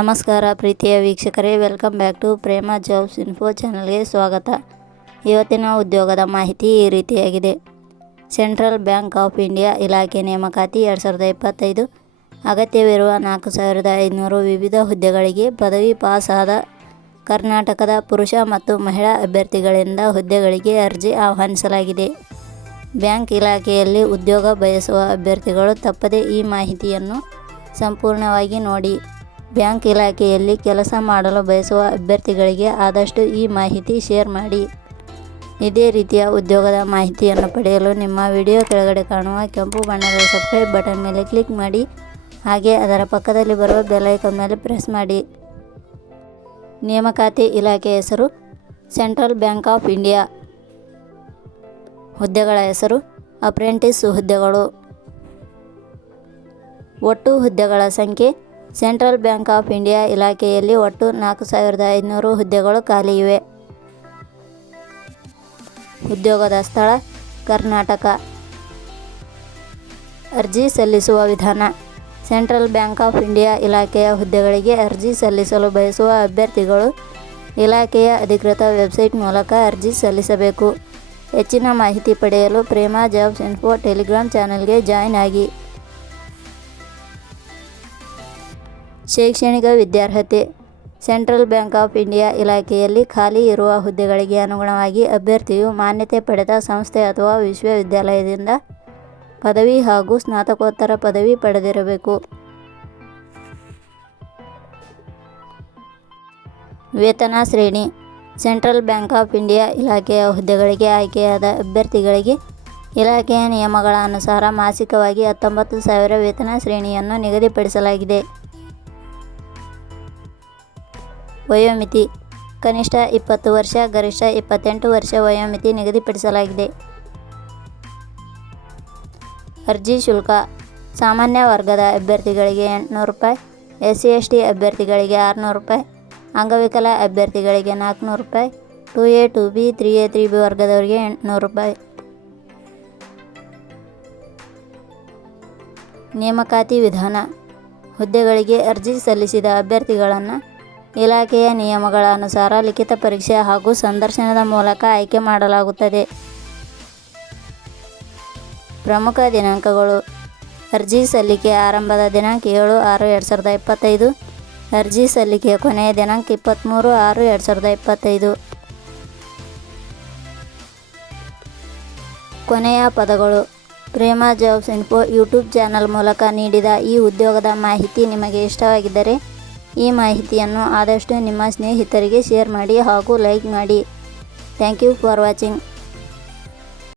ನಮಸ್ಕಾರ ಪ್ರೀತಿಯ ವೀಕ್ಷಕರೇ, welcome back to Prema jobs info ಚಾನಲ್ಗೆ ಸ್ವಾಗತ. ಇವತ್ತಿನ ಉದ್ಯೋಗದ ಮಾಹಿತಿ ಈ ರೀತಿಯಾಗಿದೆ. ಸೆಂಟ್ರಲ್ ಬ್ಯಾಂಕ್ ಆಫ್ ಇಂಡಿಯಾ ಇಲಾಖೆ ನೇಮಕಾತಿ 2025. ಅಗತ್ಯವಿರುವ 4500 ವಿವಿಧ ಹುದ್ದೆಗಳಿಗೆ ಪದವಿ ಪಾಸ್ ಆದ ಕರ್ನಾಟಕದ ಪುರುಷ ಮತ್ತು ಮಹಿಳಾ ಅಭ್ಯರ್ಥಿಗಳಿಂದ ಹುದ್ದೆಗಳಿಗೆ ಅರ್ಜಿ ಆಹ್ವಾನಿಸಲಾಗಿದೆ. ಬ್ಯಾಂಕ್ ಇಲಾಖೆಯಲ್ಲಿ ಉದ್ಯೋಗ ಬಯಸುವ ಅಭ್ಯರ್ಥಿಗಳು ತಪ್ಪದೇ ಈ ಮಾಹಿತಿಯನ್ನು ಸಂಪೂರ್ಣವಾಗಿ ನೋಡಿ. ಬ್ಯಾಂಕ್ ಇಲಾಖೆಯಲ್ಲಿ ಕೆಲಸ ಮಾಡಲು ಬಯಸುವ ಅಭ್ಯರ್ಥಿಗಳಿಗೆ ಆದಷ್ಟು ಈ ಮಾಹಿತಿ ಶೇರ್ ಮಾಡಿ. ಇದೇ ರೀತಿಯ ಉದ್ಯೋಗದ ಮಾಹಿತಿಯನ್ನು ಪಡೆಯಲು ನಿಮ್ಮ ವಿಡಿಯೋ ಕೆಳಗಡೆ ಕಾಣುವ ಕೆಂಪು ಬಣ್ಣದ ಸಬ್ಸ್ಕ್ರೈಬ್ ಬಟನ್ ಮೇಲೆ ಕ್ಲಿಕ್ ಮಾಡಿ. ಹಾಗೆ ಅದರ ಪಕ್ಕದಲ್ಲಿ ಬರುವ ಬೆಲ್ ಐಕಾನ್ ಮೇಲೆ ಪ್ರೆಸ್ ಮಾಡಿ. ನೇಮಕಾತಿ ಇಲಾಖೆ ಹೆಸರು ಸೆಂಟ್ರಲ್ ಬ್ಯಾಂಕ್ ಆಫ್ ಇಂಡಿಯಾ. ಹುದ್ದೆಗಳ ಹೆಸರು ಅಪ್ರೆಂಟಿಸ್ ಹುದ್ದೆಗಳು. ಒಟ್ಟು ಹುದ್ದೆಗಳ ಸಂಖ್ಯೆ ಸೆಂಟ್ರಲ್ ಬ್ಯಾಂಕ್ ಆಫ್ ಇಂಡಿಯಾ ಇಲಾಖೆಯಲ್ಲಿ ಒಟ್ಟು 4500 ಹುದ್ದೆಗಳು ಖಾಲಿ ಇವೆ. ಉದ್ಯೋಗದ ಸ್ಥಳ ಕರ್ನಾಟಕ. ಅರ್ಜಿ ಸಲ್ಲಿಸುವ ವಿಧಾನ. ಸೆಂಟ್ರಲ್ ಬ್ಯಾಂಕ್ ಆಫ್ ಇಂಡಿಯಾ ಇಲಾಖೆಯ ಹುದ್ದೆಗಳಿಗೆ ಅರ್ಜಿ ಸಲ್ಲಿಸಲು ಬಯಸುವ ಅಭ್ಯರ್ಥಿಗಳು ಇಲಾಖೆಯ ಅಧಿಕೃತ ವೆಬ್ಸೈಟ್ ಮೂಲಕ ಅರ್ಜಿ ಸಲ್ಲಿಸಬೇಕು. ಹೆಚ್ಚಿನ ಮಾಹಿತಿ ಪಡೆಯಲು ಪ್ರೇಮ ಜಾಬ್ಸ್ ಇನ್ಫೋ ಟೆಲಿಗ್ರಾಮ್ ಚಾನೆಲ್ಗೆ ಜಾಯಿನ್ ಆಗಿ. ಶೈಕ್ಷಣಿಕ ವಿದ್ಯಾರ್ಹತೆ. ಸೆಂಟ್ರಲ್ ಬ್ಯಾಂಕ್ ಆಫ್ ಇಂಡಿಯಾ ಇಲಾಖೆಯಲ್ಲಿ ಖಾಲಿ ಇರುವ ಹುದ್ದೆಗಳಿಗೆ ಅನುಗುಣವಾಗಿ ಅಭ್ಯರ್ಥಿಯು ಮಾನ್ಯತೆ ಪಡೆದ ಸಂಸ್ಥೆ ಅಥವಾ ವಿಶ್ವವಿದ್ಯಾಲಯದಿಂದ ಪದವಿ ಹಾಗೂ ಸ್ನಾತಕೋತ್ತರ ಪದವಿ ಪಡೆದಿರಬೇಕು. ವೇತನ ಶ್ರೇಣಿ. ಸೆಂಟ್ರಲ್ ಬ್ಯಾಂಕ್ ಆಫ್ ಇಂಡಿಯಾ ಇಲಾಖೆಯ ಹುದ್ದೆಗಳಿಗೆ ಆಯ್ಕೆಯಾದ ಅಭ್ಯರ್ಥಿಗಳಿಗೆ ಇಲಾಖೆಯ ನಿಯಮಗಳ ಅನುಸಾರ ಮಾಸಿಕವಾಗಿ 19,000 ವೇತನ ಶ್ರೇಣಿಯನ್ನು ನಿಗದಿಪಡಿಸಲಾಗಿದೆ. ವಯೋಮಿತಿ. ಕನಿಷ್ಠ 20 ವರ್ಷ, ಗರಿಷ್ಠ 28 ವರ್ಷ ವಯೋಮಿತಿ ನಿಗದಿಪಡಿಸಲಾಗಿದೆ. ಅರ್ಜಿ ಶುಲ್ಕ. ಸಾಮಾನ್ಯ ವರ್ಗದ ಅಭ್ಯರ್ಥಿಗಳಿಗೆ 800 ರೂಪಾಯಿ, SC/ST ಅಭ್ಯರ್ಥಿಗಳಿಗೆ 600 ರೂಪಾಯಿ, ಅಂಗವಿಕಲ ಅಭ್ಯರ್ಥಿಗಳಿಗೆ 400 ರೂಪಾಯಿ, 2A 2B 3A 3B ವರ್ಗದವರಿಗೆ 800 ರೂಪಾಯಿ. ನೇಮಕಾತಿ ವಿಧಾನ. ಹುದ್ದೆಗಳಿಗೆ ಅರ್ಜಿ ಸಲ್ಲಿಸಿದ ಅಭ್ಯರ್ಥಿಗಳನ್ನು ಇಲಾಖೆಯ ನಿಯಮಗಳ ಅನುಸಾರ ಲಿಖಿತ ಪರೀಕ್ಷೆ ಹಾಗೂ ಸಂದರ್ಶನದ ಮೂಲಕ ಆಯ್ಕೆ ಮಾಡಲಾಗುತ್ತದೆ. ಪ್ರಮುಖ ದಿನಾಂಕಗಳು. ಅರ್ಜಿ ಸಲ್ಲಿಕೆ ಆರಂಭದ ದಿನಾಂಕ 7/6/2025. ಅರ್ಜಿ ಸಲ್ಲಿಕೆಯ ಕೊನೆಯ ದಿನಾಂಕ 23/6/2025. ಕೊನೆಯ ಪದಗಳು. ಪ್ರೇಮ ಜಾಬ್ಸ್ ಇನ್ಫೋ ಯೂಟ್ಯೂಬ್ ಚಾನಲ್ ಮೂಲಕ ನೀಡಿದ ಈ ಉದ್ಯೋಗದ ಮಾಹಿತಿ ನಿಮಗೆ ಇಷ್ಟವಾಗಿದ್ದರೆ ಈ ಮಾಹಿತಿಯನ್ನು ಆದಷ್ಟು ನಿಮ್ಮ ಸ್ನೇಹಿತರಿಗೆ ಶೇರ್ ಮಾಡಿ ಹಾಗೂ ಲೈಕ್ ಮಾಡಿ. Thank you for watching.